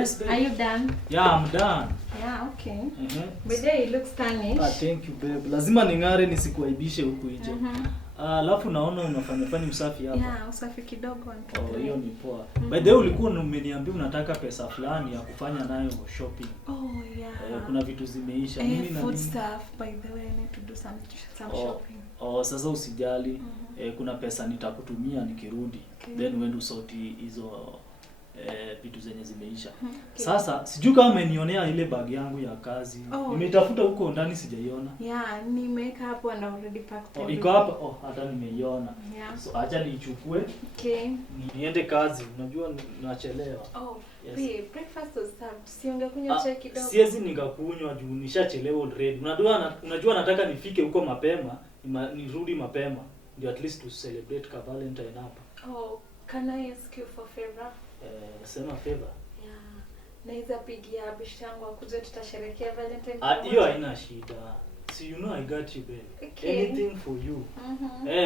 Yes, babe. Are you done? Yeah, I'm done. Yeah, okay. But there it looks stylish. Thank you, babe. Lazima ning'are nisikuaibishe huku nje. Alafu naona unafanya usafi hapa. Yeah, usafi kidogo. Hiyo ni poa. By the way, ulikuwa umeniambia unataka pesa fulani ya kufanya nayo shopping. Oh, yeah. Kuna vitu zimeisha. Mimi na food stuff. By the way, I need to do some shopping. Sasa usijali. Kuna pesa nitakutumia nikirudi. Then uende usort hizo vitu zenye zimeisha. Sasa sijui kama umenionea ile bag yangu ya kazi. Nimetafuta huko ndani sijaiona. Yeah, nimeweka hapo and already packed. Iko hapa. Hata nimeiona. Yeah. So acha niichukue. Okay. Niende kazi. Unajua nachelewa. Babe, breakfast was served. Si ungekunywa chai kidogo? Siwezi nikakunywa juu nishachelewa already. Unajua nataka nifike huko mapema, nirudi mapema. Ndio at least to celebrate ka Valentine hapa. Can I ask you for favor? Sema favor. Yeah. Naweza pigia bishi yangu akuje tutasherehekea Valentine. Hiyo haina shida. So you know I got you, babe. Okay. Anything for you.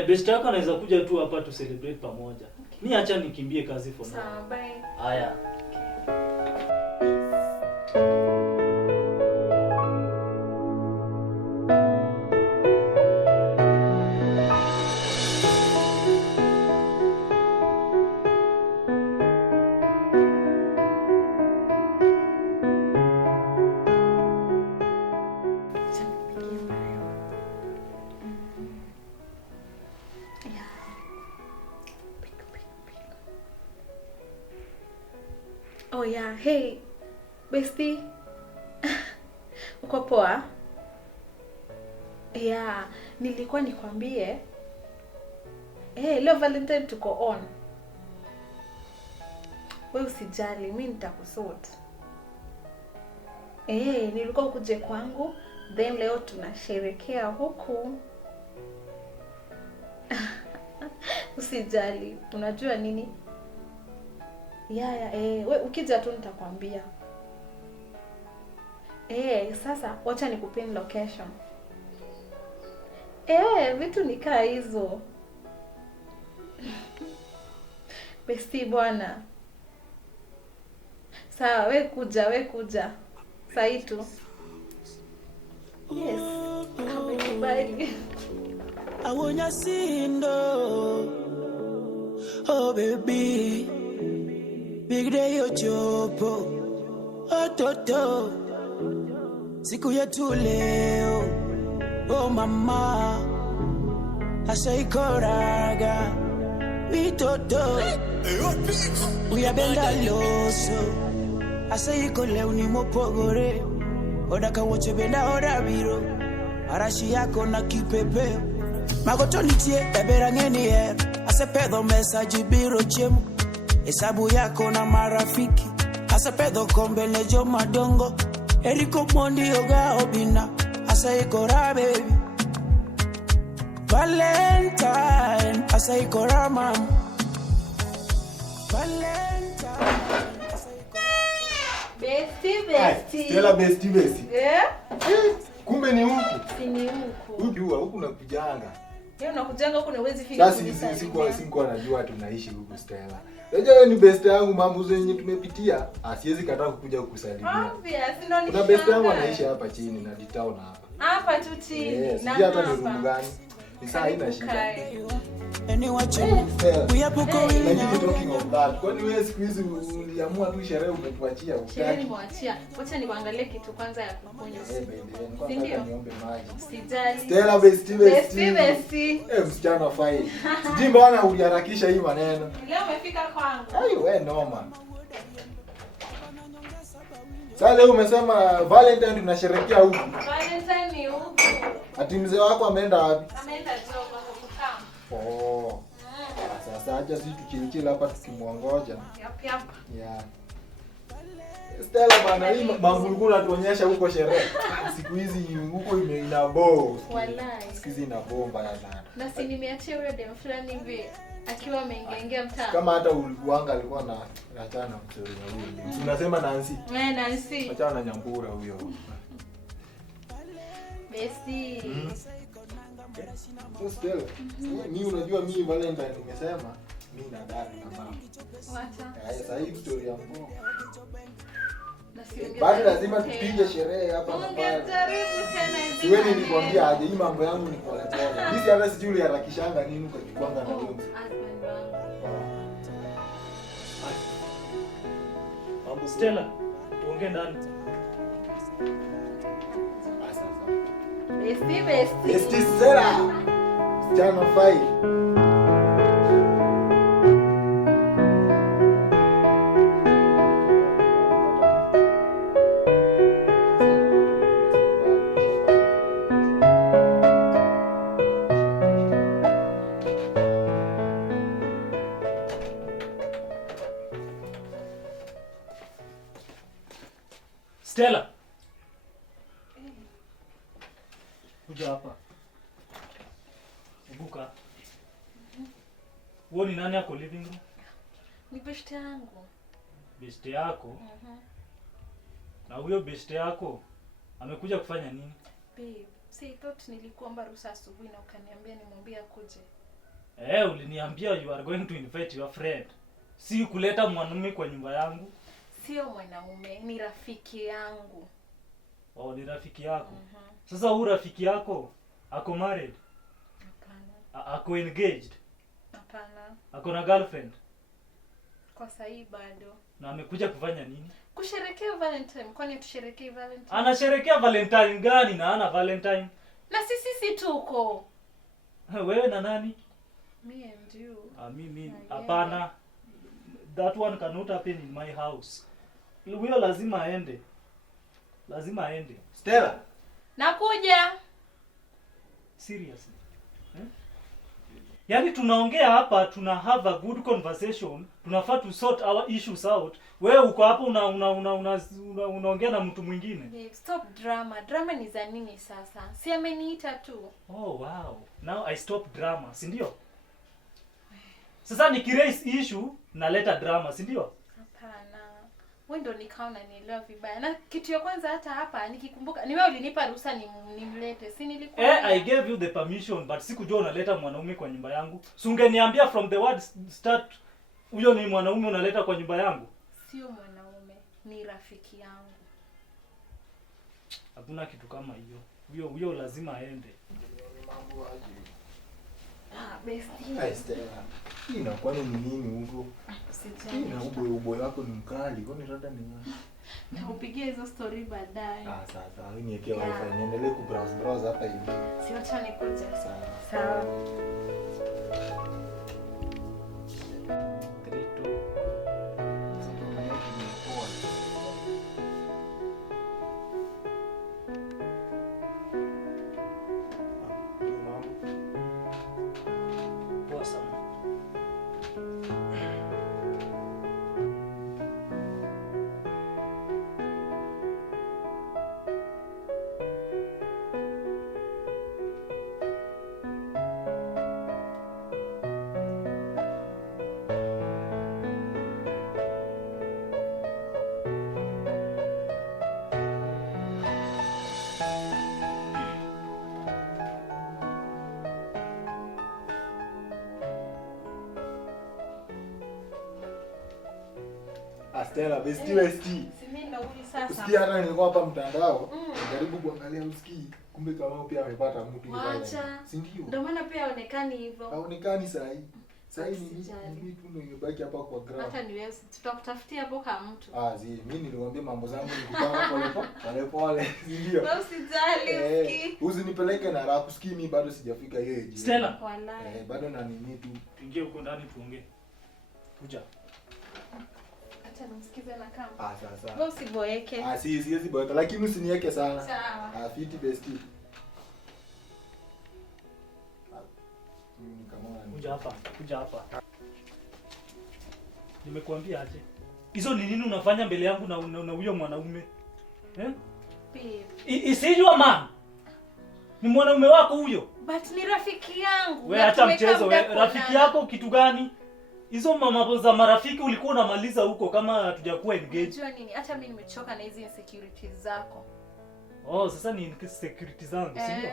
Best yako anaweza kuja tu hapa to celebrate pamoja. Mimi acha nikimbie kazi for now. Sawa, bye. Haya. Oh yeah, hey, bestie. Uko poa? Yeah, nilikuwa nikwambie. Leo Valentine tuko on. Wewe usijali, mimi nitakusort. Nilikuwa ukuje kwangu, then leo tunasherehekea huku. Usijali, unajua nini? Wewe ukija tu nitakwambia. Sasa wacha nikupe location. Vitu nikaa hizo. Besti bwana. Sawa, we kuja. Saitu. Yes. Amekubali. Awonya sindo. Oh baby. Big day ochopo. Toto. Siku yetu leo. Oh mama. Asaikoraga. Mitoto. Uyabenda loso. Asaiko leo ni mopogore. Odaka woche benda orabiro. Arashi yako na kipepeo. Magoto nitie ebera ngeni ase pedo message biro chemu. Hesabu yako na marafiki. Ase pedo kombe nejo madongo. Eriko mondi oga obina. Asaiko ra baby. Valentine. Asaiko ra mama. Valentine. Bestie. Stella bestie. Kumbe ni huku. Si ni huku. Huku nakujanga. Unakujanga huku na uwezi fika huku. Sasa sikuwa najua tunaishi huku Stella. Unajua wewe ni best yangu, mambo zenye tumepitia. Siwezi kataa kukuja kukusalimia. Obvious, ndio ni. Kuna best yangu anaishi hapa chini na town hapa. Hapa tu chini. Na hapa ni room gani? Ni saa haina shida. Anyway, we are talking of that. Kwani wewe siku hizi uliamua tu sherehe umetuachia ukati? Sherehe nimwachia. Wacha niangalie kitu kwanza ya kukunywa. Ndio niombe maji. Usijali. Stella bestie. Msichana fine. Sijui mbona uliharakisha hii maneno. Leo umefika kwangu. Ayo wewe noma. Sasa leo umesema Valentine tunasherehekea huku. Valentine ni huku. Ati mzee wako ameenda wapi? Ameenda job hapo kukaa. Sasa acha sisi tuchilichila hapa tukimwangoja. Yap. Yeah. Stella bana, hii mambo ulikuwa unatuonyesha huko sherehe. Siku hizi huko ina bow. Wallahi. Siku hizi ina bomba sana. Na si nimeachia yule dem fulani hivi akiwa ameingia mtaa. Kama hata ulikuanga alikuwa na achana mzuri na huyo. Unasema Nancy? Nancy. Achana na Nyambura huyo. Bestie. Stella. Mimi unajua mimi Valentine nimesema mimi na dada na mama. Wacha. Sasa hii story ya mko. Bado lazima tupige sherehe hapa na pale. Ungejaribu tena hizi. Siwe nilikwambia aje hii mambo yangu ni pole pole. Hizi hata sijui uliharakishanga nini ukachukuanga na wewe. Husband wangu. Mambo Stella, tuongee ndani. Bestie. Bestie Stella. Msichana fai. Stella. Kuja hapa. Ubuka. Wewe ni nani yako living room? Ni beshte yangu. Beshte yako? Na huyo beshte yako amekuja kufanya nini? Babe, I thought nilikuomba ruhusa asubuhi na ukaniambia nimwambie akuje. Uliniambia you are going to invite your friend. Si kuleta mwanamume kwa nyumba yangu. Sio mwanaume, ni rafiki yangu. Oh, ni rafiki yako. Sasa huyu rafiki yako ako married? Hapana. Ako engaged? Hapana. Ako na girlfriend? Kwa sahi bado. Na amekuja kufanya nini? Kusherehekea Valentine. Kwani tusherehekee Valentine? Anasherehekea Valentine gani na ana Valentine? Na sisi tuko. Wewe na nani? Me and you. Mimi hapana. That one cannot happen in my house. Huyo lazima aende. Lazima aende. Stella. Nakuja. Seriously. Yaani tunaongea hapa, tuna have a good conversation. Tunafaa to sort our issues out. Wewe uko hapo unaongea na mtu mwingine. Babe, stop drama. Drama ni za nini sasa? Si ameniita tu. Oh wow. Now I stop drama, si ndio? Sasa nikiraise issue naleta drama, si ndio? Hapana. Wewe ndio nikao unanielewa vibaya. Na kitu ya kwanza hata hapa nikikumbuka ni wewe ulinipa ruhusa nimlete. Si nilikuwa I gave you the permission but sikujua unaleta mwanaume kwa nyumba yangu. Si ungeniambia from the word start huyo ni mwanaume unaleta kwa nyumba yangu? Sio mwanaume, ni rafiki yangu. Hakuna kitu kama hiyo. Huyo lazima aende. Mambo aje. Bestie. Hai Stella. Hii inakuwa ni nini huko? Hii na ubo wako ni mkali. Kwani rada ni nani? Nakupigia hizo story baadaye. Sasa wewe niwekee wifi. Niendelee kubrowse hapa hivi. Si wacha nikuje. Sawa. Sawa. Stella, bestie. Si mimi ndo huyu sasa. Usikia hata nilikuwa hapa mtandao, najaribu kuangalia usikii. Kumbe kama pia amepata mtu ile pale. Si ndio? Ndio maana pia haonekani hivyo. Haonekani saa hii. Saa hii ni tu ndio imebaki hapa kwa ground. Hata niwe tutakutafutia hapo kama mtu. Mimi niliwaambia mambo zangu nikupanga pole. Si ndio? Wewe usijali usikii. Usinipeleke na raha usikii mimi bado sijafika hiyo age. Stella. Bado na nini tu. Ingie huko ndani tuongee. Kuja. Acha nimsikize na kama. Sasa. Wewe usiboeke. Siwezi boeka lakini usiniweke sana. Sawa. Fiti bestie. Kuja hapa. Nimekuambia aje. Hizo ni nini unafanya mbele yangu na huyo mwanaume? Babe. Isijua man. Ni mwanaume wako huyo. But ni rafiki yangu. Wewe acha mchezo wewe. Rafiki yako kitu gani? Hizo mambo za marafiki ulikuwa unamaliza huko kama hatujakuwa engaged. Unajua nini? Hata mimi nimechoka na hizi insecurities zako. Sasa ni insecurities zangu, si ndio?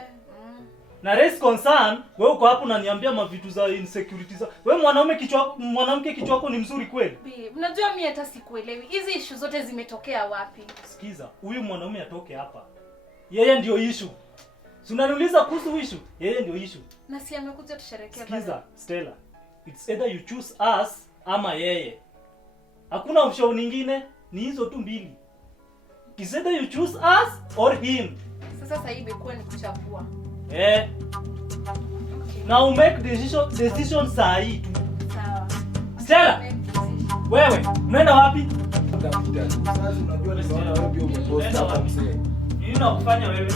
na raise concern, wewe uko hapo unaniambia mavitu za insecurity za. Wewe mwanamke kichwa wako ni mzuri kweli? Babe, unajua mimi hata sikuelewi. Hizi issue zote zimetokea wapi? Sikiza, huyu mwanaume atoke hapa. Yeye ndio issue. Si unaniuliza kuhusu issue? Yeye ndio issue. Na si amekuja tusherekea bana. Sikiza, Stella. It's either you choose us ama yeye. Hakuna option nyingine, ni hizo tu mbili. It's either you choose us or him. Sasa hivi imekuwa ni kuchapua. Okay. Now make decision saa hii tu. Sawa. Stella. Wewe, unaenda wapi? Sasa unajua nimeona wewe pia umepost hapa mzee. Nini unakufanya wewe?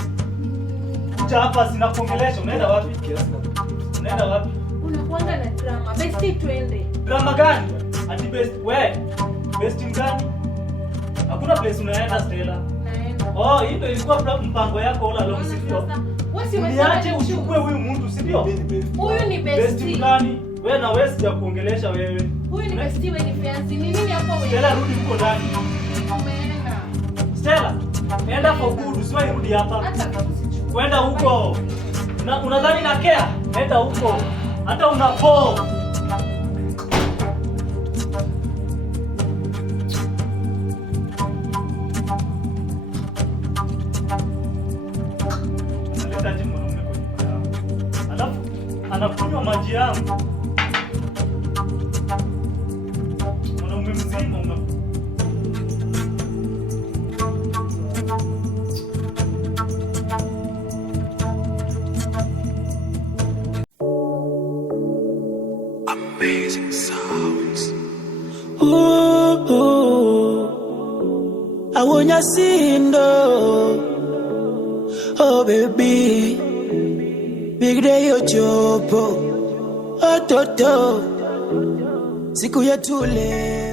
Kuja hapa sina kuongelesha, unaenda wapi? Unaenda wapi? Unakuanga na drama. Bestie twende. Drama gani? Ati wewe. Bestie gani? Hakuna place unaenda Stella. Naenda. Hii ndio ilikuwa mpango yako all along, sio? Niache uchukue huyu mtu, si ndio? Huyu ni bestie. Gani? Wewe na wewe sija kuongelesha wewe. Huyu ni bestie, wewe ni fiancé. Ni nini hapo wewe? Stella, rudi huko ndani. Umeenda. Stella, enda for good, usiwahi rudi hapa. Hata kusichukua. Kwenda huko. Unadhani na care? Enda huko. Hata unapo. Anakunywa maji yangu. Mwanaume mzima una amazing sounds. Awonya sindo. Oh baby, big day ochopo. Ototo, siku yetu leo.